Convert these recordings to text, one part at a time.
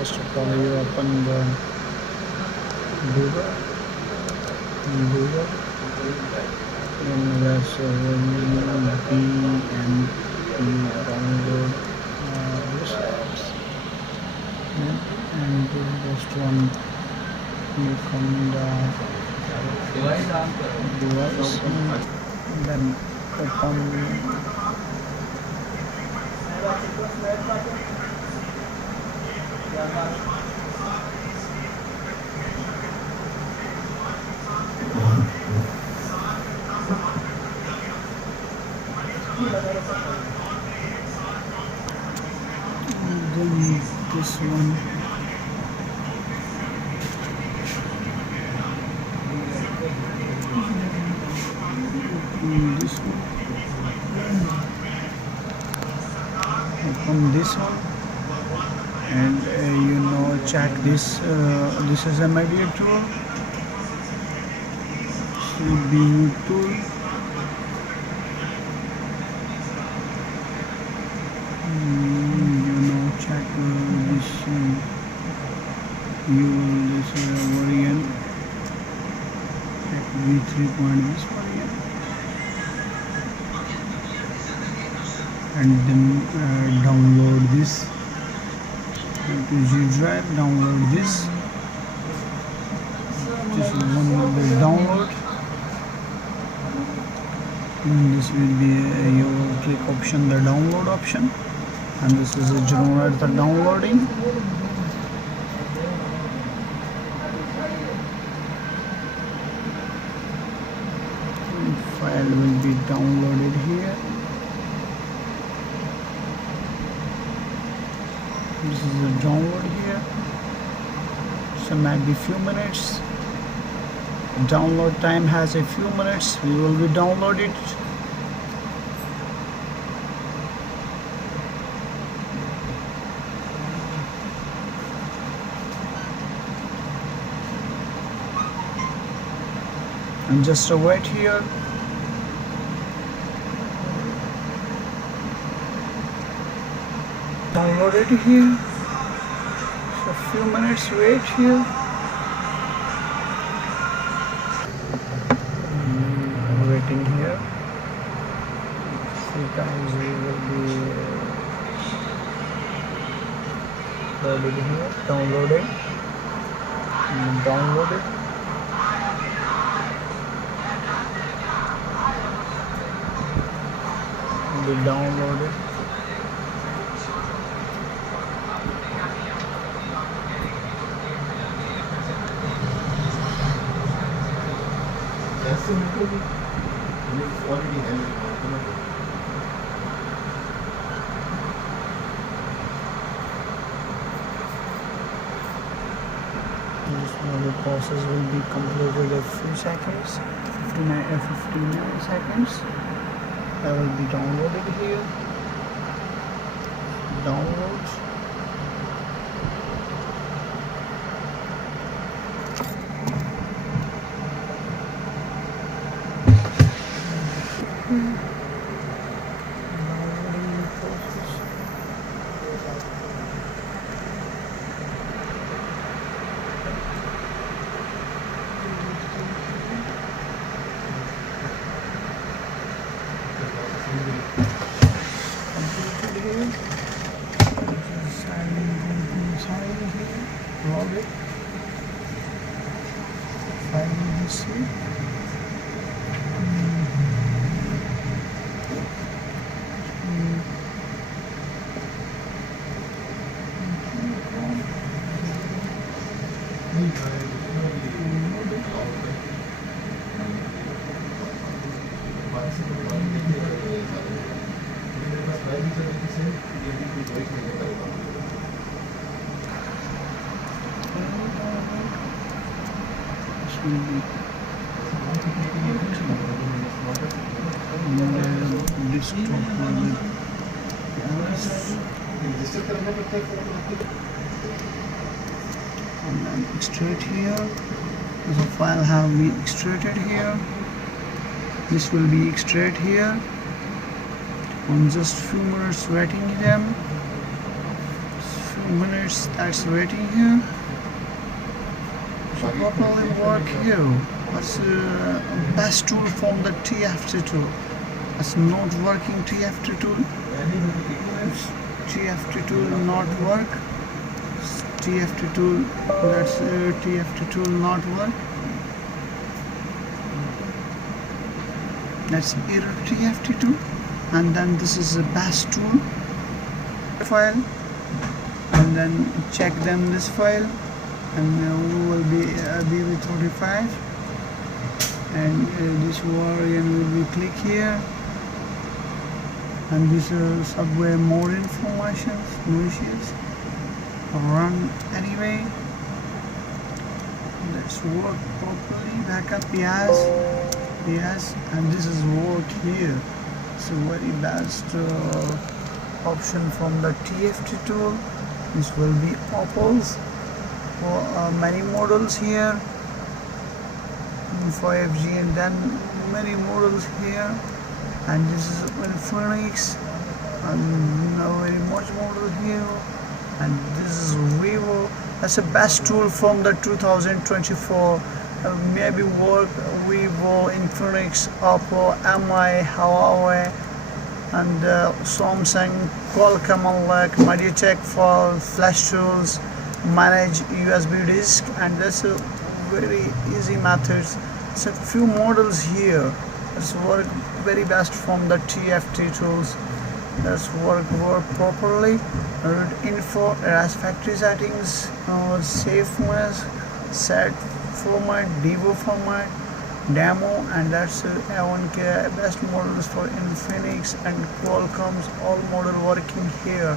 First of all, you open the Google, and there's a BMB download this apps, and the first one click on the device, and then open then this one. This one. Open this one, and check this. This is a MediaTek tool. CPU tool. Check this. This variant. Check V3 point this variant, and then download this. Go to G drive, download this. This is one of the download. And this will be you will click option, the download option, and this is a generate the downloading. File will be downloaded here. This is a download here, so maybe few minutes. Download time has a few minutes. We will be download it. And just wait here. Download it here. So a few minutes wait here. Waiting here. Few times we will be loaded here. Downloading. Download it. Be downloaded. The process will be completed in a few seconds, 59 seconds. I will be downloaded here. Downloads. Log it. File history. And then extract here. The file have been extracted here. This will be extract here. On just few minutes waiting them. Few minutes that's waiting here. So properly work here. That's best tool from the TFT tool. That's not working TFT tool. TFT tool not work. TFT tool. That's TFT tool not work. That's error TFT tool. And then this is the best tool file. And then check them this file. And we will be BB35. And this variant will be click here. And this subway more information, malicious. Run anyway. Let's work properly. Backup yes, and this is work here. It's a very best option from the TFT tool. This will be Apple's for many models here. 5G and then many models here. And this is Phoenix and very much model here. And this is Vivo. That's the best tool from the 2024. Maybe work Vivo, Infinix, Oppo, MI, Huawei, and Samsung, Qualcomm Unlock, MediaTek for flash tools, manage USB disk, and that's a very easy methods. So few models here. Let's work very best from the TFT tools. Let's work properly. Info as factory settings, safeness, set format, Devo format, demo, and that's A1K best models for Infinix and Qualcomm's all model working here.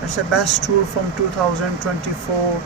That's the best tool from 2024.